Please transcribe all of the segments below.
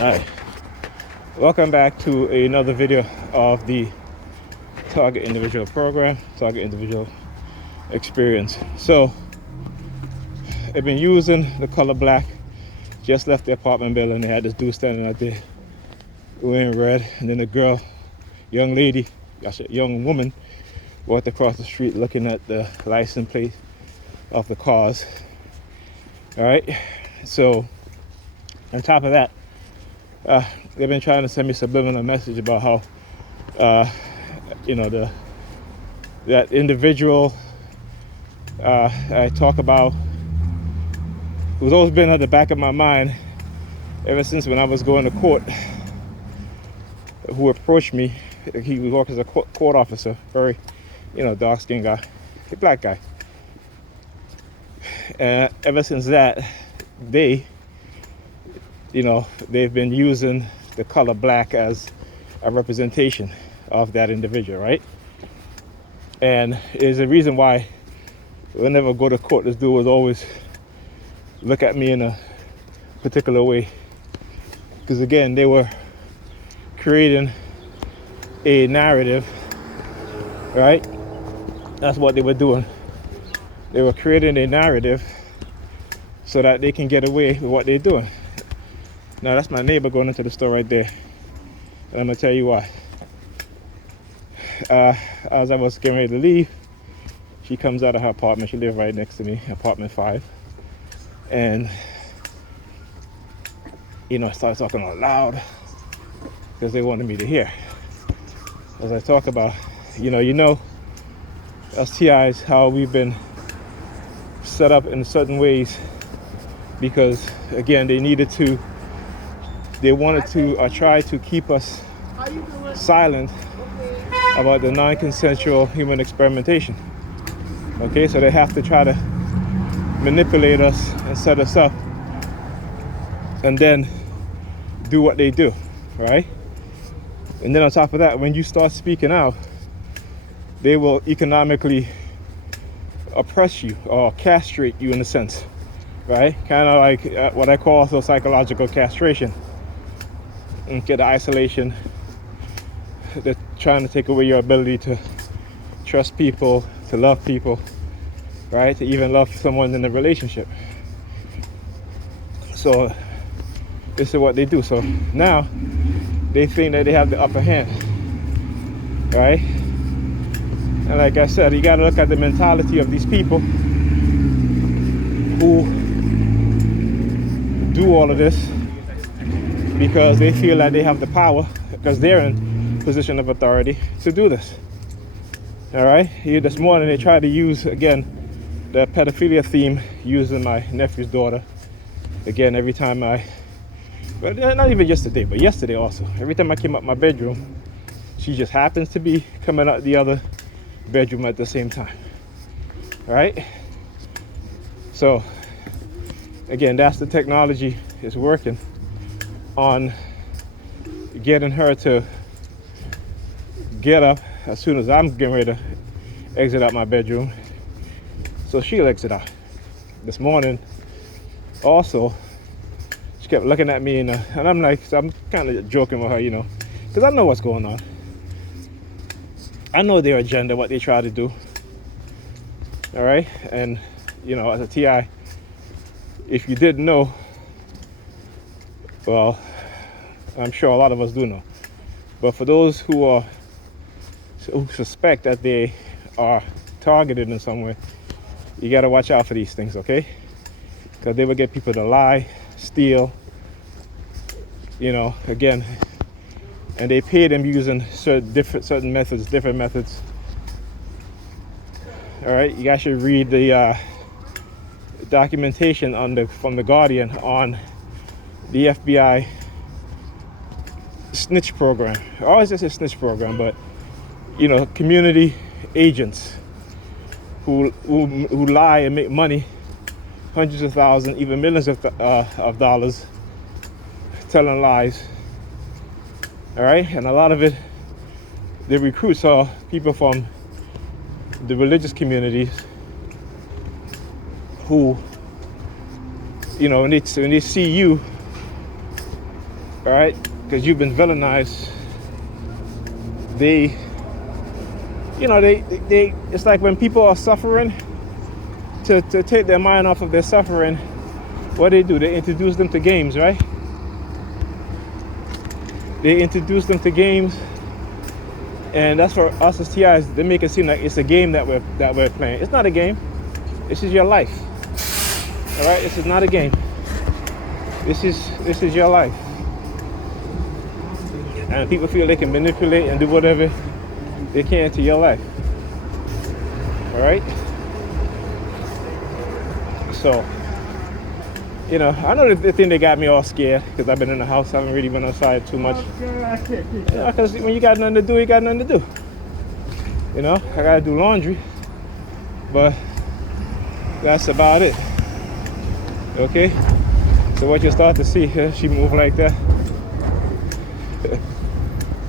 Alright, welcome back to another video of the Target Individual Program, Target Individual Experience. So, I've been using the color black. Just left the apartment building. They had this dude standing out there wearing red, and then the girl, young lady, young woman, walked across the street looking at the license plate of the cars. Alright, so on top of that, they've been trying to send me subliminal message about how that individual I talk about, who's always been at the back of my mind ever since when I was going to court, who approached me. He worked as a court officer, very dark-skinned guy, a black guy. And ever since that, they've been using the color black as a representation of that individual, right? And there's a reason why whenever I go to court, this dude would always look at me in a particular way. Because again, they were creating a narrative, right? That's what they were doing. They were creating a narrative so that they can get away with what they're doing. Now that's my neighbor going into the store right there, and I'm gonna tell you why. As I was getting ready to leave, she comes out of her apartment. She lives right next to me, apartment 5, and started talking out loud because they wanted me to hear. As I talk about, us TIs, how we've been set up in certain ways because again they wanted to try to keep us silent about the non-consensual human experimentation. Okay, so they have to try to manipulate us and set us up and then do what they do, right? And then on top of that, when you start speaking out, they will economically oppress you or castrate you in a sense, right? Kind of like what I call also psychological castration. And get the isolation. They're trying to take away your ability to trust people, to love people, right? To even love someone in a relationship. So this is what they do. So now they think that they have the upper hand, right? And like I said, you got to look at the mentality of these people who do all of this because they feel like they have the power, because they're in position of authority to do this. All right, here this morning they tried to use again the pedophilia theme using my nephew's daughter. Again, every time but not even just today, but yesterday also. Every time I came up my bedroom, she just happens to be coming out the other bedroom at the same time. All right. So again, that's the technology is working on getting her to get up as soon as I'm getting ready to exit out my bedroom, so she'll exit out. This morning also she kept looking at me and I'm like, so I'm kind of joking with her, because I know what's going on. I know their agenda, what they try to do. All right, and as a TI, if you didn't know, well, I'm sure a lot of us do know. But for those who suspect that they are targeted in some way, you got to watch out for these things, okay? Because they will get people to lie, steal, again, and they pay them using certain methods, different methods. All right, you guys should read the documentation from the Guardian on the FBI snitch program. I always just say snitch program, but community agents who lie and make money, hundreds of thousands, even millions of dollars, telling lies. All right, and a lot of it, the recruits are people from the religious communities who, when they see you all right? Because you've been villainized. They, it's like when people are suffering, to take their mind off of their suffering, what do? They introduce them to games, right? They introduce them to games, and that's for us as TIs. They make it seem like it's a game that we're playing. It's not a game. This is your life. All right, this is not a game. This is your life. And people feel they can manipulate and do whatever they can to your life. All right. So, I know the thing that got me all scared because I've been in the house. I haven't really been outside too much. Because when you got nothing to do, you got nothing to do. I gotta do laundry, but that's about it. Okay. So what you start to see, she move like that.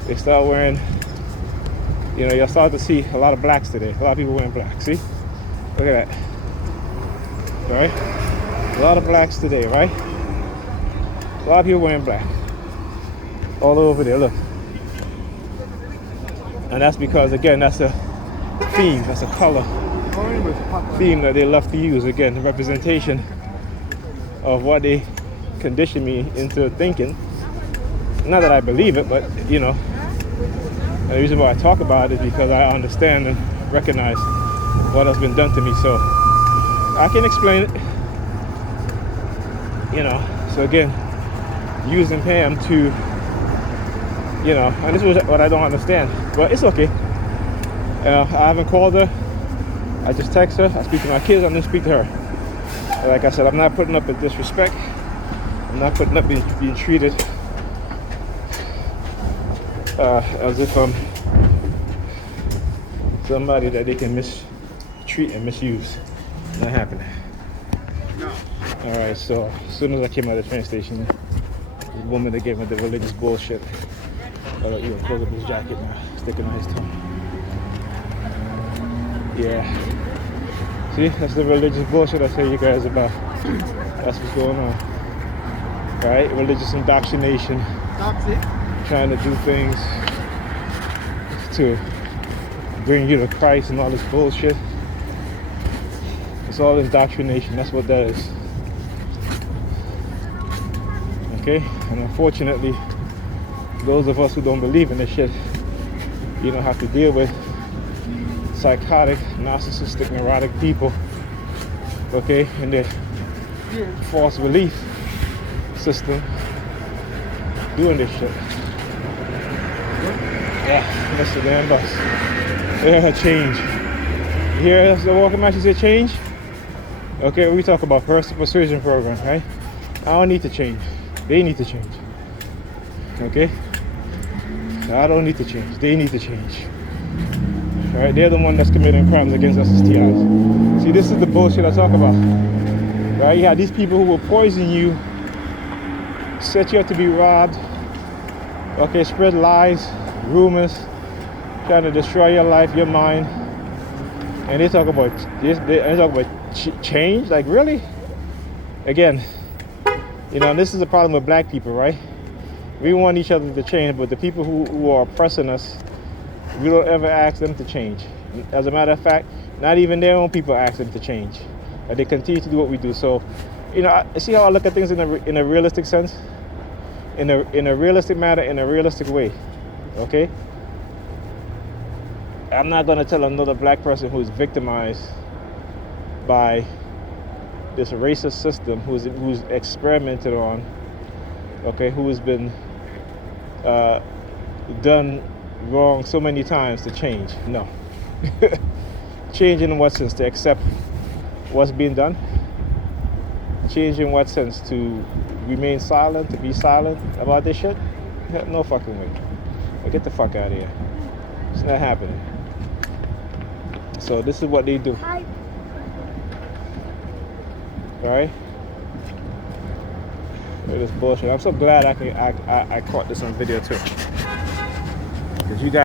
They start wearing, you'll start to see a lot of blacks today. A lot of people wearing black. See? Look at that. All right? A lot of blacks today, right? A lot of people wearing black. All over there, look. And that's because, again, that's a theme, that's a color theme that they love to use. Again, the representation of what they condition me into thinking. Not that I believe it, but the reason why I talk about it is because I understand and recognize what has been done to me. So I can explain it. So again, using Pam to, and this is what I don't understand, but it's okay. I haven't called her. I just text her. I speak to my kids. I'm gonna speak to her. Like I said, I'm not putting up with disrespect. I'm not putting up being treated as if I'm somebody that they can mistreat and misuse. Not happening. All right, so as soon as I came out of the train station, this woman that gave me the religious bullshit. Close up his jacket now, sticking on his tongue. Yeah. See, that's the religious bullshit I tell you guys about. That's what's going on. All right, religious indoctrination. Trying to do things to bring you to Christ and all this bullshit. It's all indoctrination. That's what that is. Okay? And unfortunately, those of us who don't believe in this shit, have to deal with psychotic, narcissistic, neurotic people, okay, and their false belief system doing this shit. Yeah, that's the damn bus. Yeah, change. You hear the walking man? She said change? Okay, we talk about Coercive Persuasion Program, right? I don't need to change. They need to change. Okay? I don't need to change. They need to change. Alright, they're the one that's committing crimes against us as TIs. See, this is the bullshit I talk about. Right? You have these people who will poison you, set you up to be robbed, okay, spread lies, rumors, trying to destroy your life, your mind. And they talk about this, they talk about change, like really? Again, this is a problem with black people, right? We want each other to change, but the people who are oppressing us, we don't ever ask them to change. As a matter of fact, not even their own people ask them to change. They continue to do what we do. So, see how I look at things in a realistic sense? In a realistic matter, in a realistic way. Okay? I'm not gonna tell another black person who's victimized by this racist system, who's experimented on, okay, who has been done wrong so many times, to change. No. Change in what sense? To accept what's being done? Change in what sense? To remain silent, to be silent about this shit? No fucking way. Get the fuck out of here. It's not happening. So this is what they do. Alright? Look at this bullshit. I'm so glad I caught this on video too. Because you guys